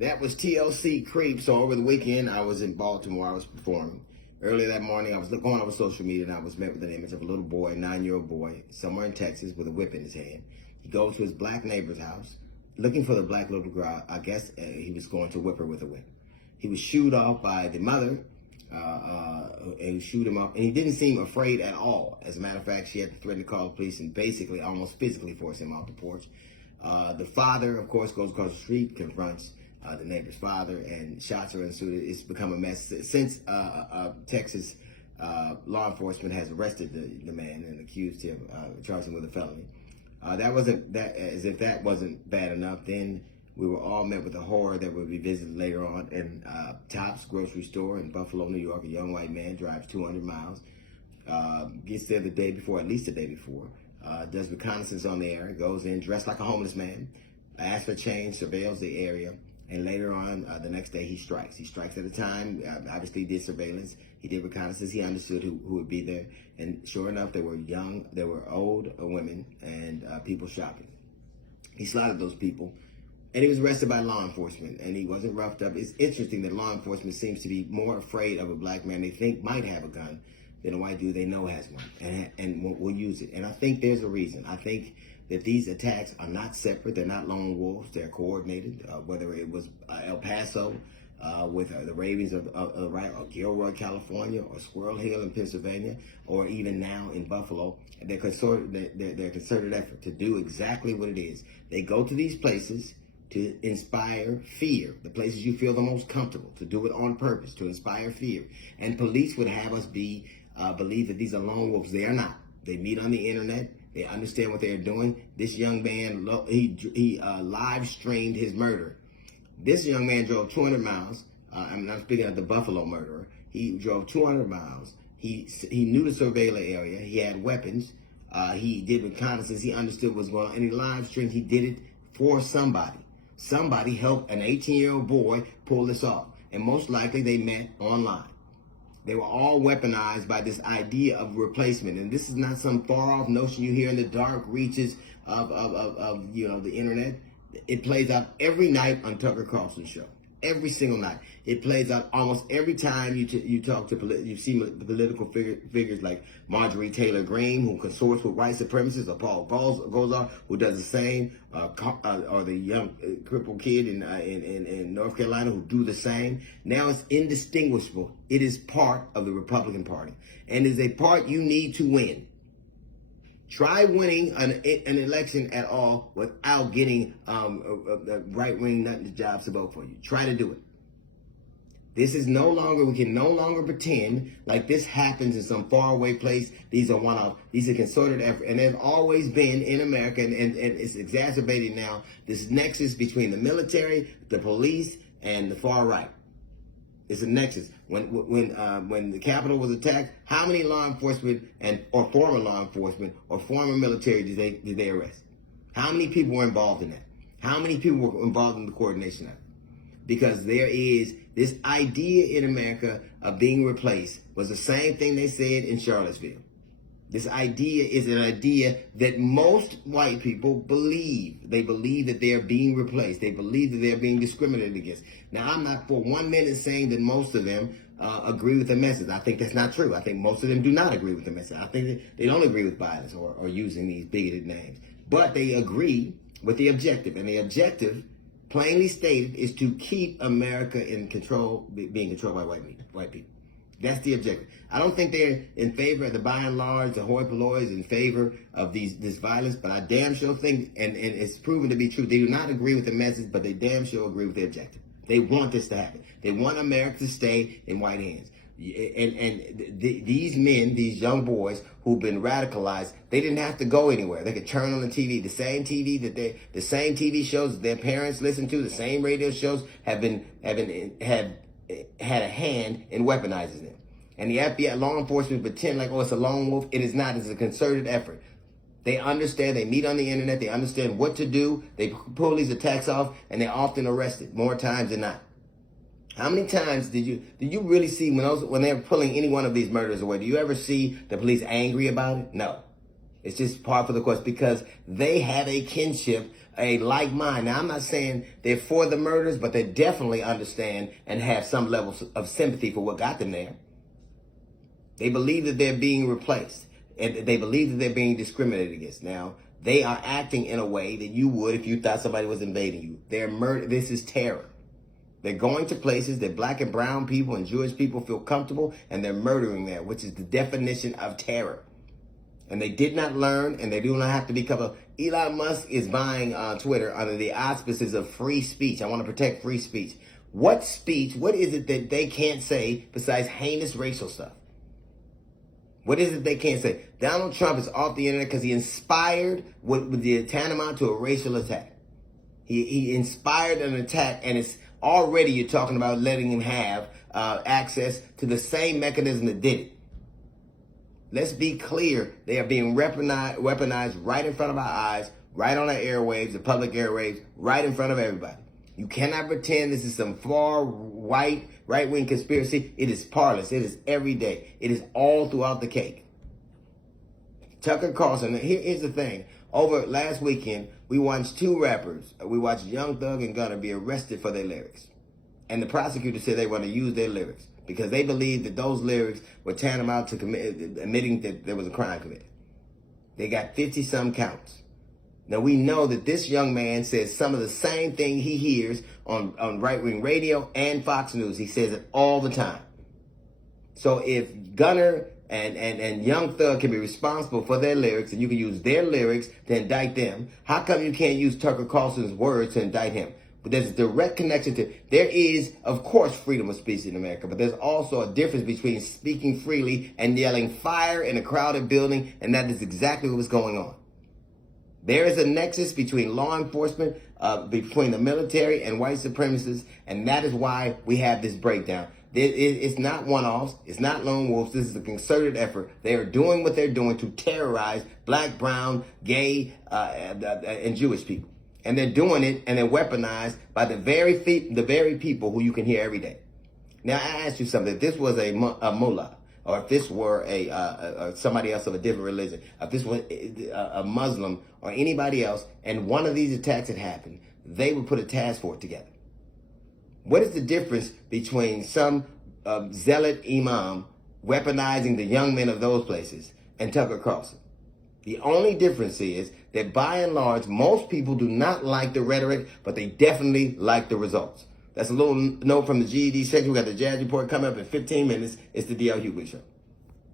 That was TLC Creep. So over the weekend, I was in Baltimore. I was performing. Earlier that morning, I was going over social media, and I was met with an image of a little boy, a 9-year-old boy, somewhere in Texas with a whip in his hand. He goes to his black neighbor's house, looking for the black little girl. I guess he was going to whip her with a whip. He was shooed off by the mother, and shoot him up, and he didn't seem afraid at all. As a matter of fact, she had to threaten to call the police and basically almost physically force him off the porch. The father, of course, goes across the street, confronts the neighbor's father, and shots are ensued. It's become a mess since Texas law enforcement has arrested the man and accused him, charged him with a felony. As if that wasn't bad enough. Then we were all met with the horror that we'll be visited later on in Tops grocery store in Buffalo, New York. A young white man drives 200 miles, gets there the day before, at least the day before, does reconnaissance on the area, goes in dressed like a homeless man, asks for change, surveils the area, and later on, the next day, he strikes. He strikes at a time, obviously he did surveillance, he did reconnaissance, he understood who would be there, and sure enough, there were old women and people shopping. He slaughtered those people, and he was arrested by law enforcement, and he wasn't roughed up. It's interesting that law enforcement seems to be more afraid of a black man they think might have a gun than a white dude they know has one, and will use it. And I think there's a reason. I think that these attacks are not separate. They're not lone wolves. They're coordinated, whether it was El Paso with the Ravens of or Gilroy, California, or Squirrel Hill in Pennsylvania, or even now in Buffalo. They're concerted effort to do exactly what it is. They go to these places to inspire fear, the places you feel the most comfortable, to do it on purpose, to inspire fear. And police would have us believe that these are lone wolves. They are not. They meet on the internet. They understand what they're doing. This young man, he live streamed his murder. This young man drove 200 miles. I'm speaking of the Buffalo murderer. He drove 200 miles. He knew to surveil the area. He had weapons. He did reconnaissance. He understood what was going on. And he live streamed. He did it for somebody. Somebody helped an 18-year-old boy pull this off. And most likely they met online. They were all weaponized by this idea of replacement. And this is not some far-off notion you hear in the dark reaches of the internet. It plays out every night on Tucker Carlson's show. Every single night. It plays out almost every time you talk to you see political figures like Marjorie Taylor Greene, who consorts with white supremacists, or Paul Gosar, who does the same, or the young crippled kid in North Carolina who do the same. Now it's indistinguishable. It is part of the Republican Party, and is a part you need to win. Try winning an election at all without getting right-wing nut jobs to vote for you. Try to do it. This is we can no longer pretend like this happens in some faraway place. These are one-off. These are concerted effort. And there's always been in America, and it's exacerbated now, this nexus between the military, the police, and the far right. It's a nexus. When the Capitol was attacked, how many law enforcement or former law enforcement or former military did they arrest? How many people were involved in that? How many people were involved in the coordination of it? Because there is this idea in America of being replaced was the same thing they said in Charlottesville. This idea is an idea that most white people believe. They believe that they're being replaced. They believe that they're being discriminated against. Now, I'm not for 1 minute saying that most of them agree with the message. I think that's not true. I think most of them do not agree with the message. I think that they don't agree with violence or using these bigoted names. But they agree with the objective. And the objective, plainly stated, is to keep America in control, being controlled by white people. That's the objective. I don't think they're in favor, by and large, the hoi polloi is in favor of this violence, but I damn sure think, and it's proven to be true, they do not agree with the message, but they damn sure agree with the objective. They want this to happen. They want America to stay in white hands. These men, these young boys who've been radicalized, they didn't have to go anywhere. They could turn on the TV, the same TV shows that their parents listen to, the same radio shows have had a hand in weaponizing them. And the FBI, law enforcement pretend like, it's a lone wolf. It is not. It's a concerted effort. They understand. They meet on the internet. They understand what to do. They pull these attacks off, and they're often arrested more times than not. How many times did you really see when they're pulling any one of these murders away? Do you ever see the police angry about it? No. It's just par for the course because they have a kinship a like mind. Now, I'm not saying they're for the murders, but they definitely understand and have some level of sympathy for what got them there. They believe that they're being replaced, and they believe that they're being discriminated against. Now, they are acting in a way that you would if you thought somebody was invading you. They're murder. This is terror. They're going to places that black and brown people and Jewish people feel comfortable, and they're murdering there, which is the definition of terror. And they did not learn, and they do not have to become Elon Musk is buying Twitter under the auspices of free speech. I want to protect free speech. What speech, what is it that they can't say besides heinous racial stuff? What is it they can't say? Donald Trump is off the internet because he inspired what would be tantamount to a racial attack. He inspired an attack, and it's already you're talking about letting him have access to the same mechanism that did it. Let's be clear. They are being weaponized right in front of our eyes, right on our airwaves, the public airwaves, right in front of everybody. You cannot pretend this is some far right-wing conspiracy. It is parlous. It is every day. It is all throughout the cake. Tucker Carlson, here's the thing. Over last weekend, we watched two rappers. We watched Young Thug and Gunna be arrested for their lyrics. And the prosecutor said they want to use their lyrics because they believed that those lyrics were tantamount to admitting that there was a crime committed. They got 50-some counts. Now, we know that this young man says some of the same thing he hears on right-wing radio and Fox News. He says it all the time. So if Gunner and Young Thug can be responsible for their lyrics, and you can use their lyrics to indict them, how come you can't use Tucker Carlson's words to indict him? But there's a direct connection to, there is, of course, freedom of speech in America, but there's also a difference between speaking freely and yelling fire in a crowded building, and that is exactly what was going on. There is a nexus between law enforcement, between the military and white supremacists, and that is why we have this breakdown. It's not one-offs. It's not lone wolves. This is a concerted effort. They are doing what they're doing to terrorize black, brown, gay, and Jewish people. And they're doing it, and they're weaponized by the very people who you can hear every day. Now, I ask you something. If this was a mullah, or if this were somebody else of a different religion, if this was a Muslim or anybody else, and one of these attacks had happened, they would put a task force together. What is the difference between some zealot imam weaponizing the young men of those places and Tucker Carlson? The only difference is that by and large, most people do not like the rhetoric, but they definitely like the results. That's a little note from the GED section. We got the Jazz Report coming up in 15 minutes. It's the D.L. Hughley Show.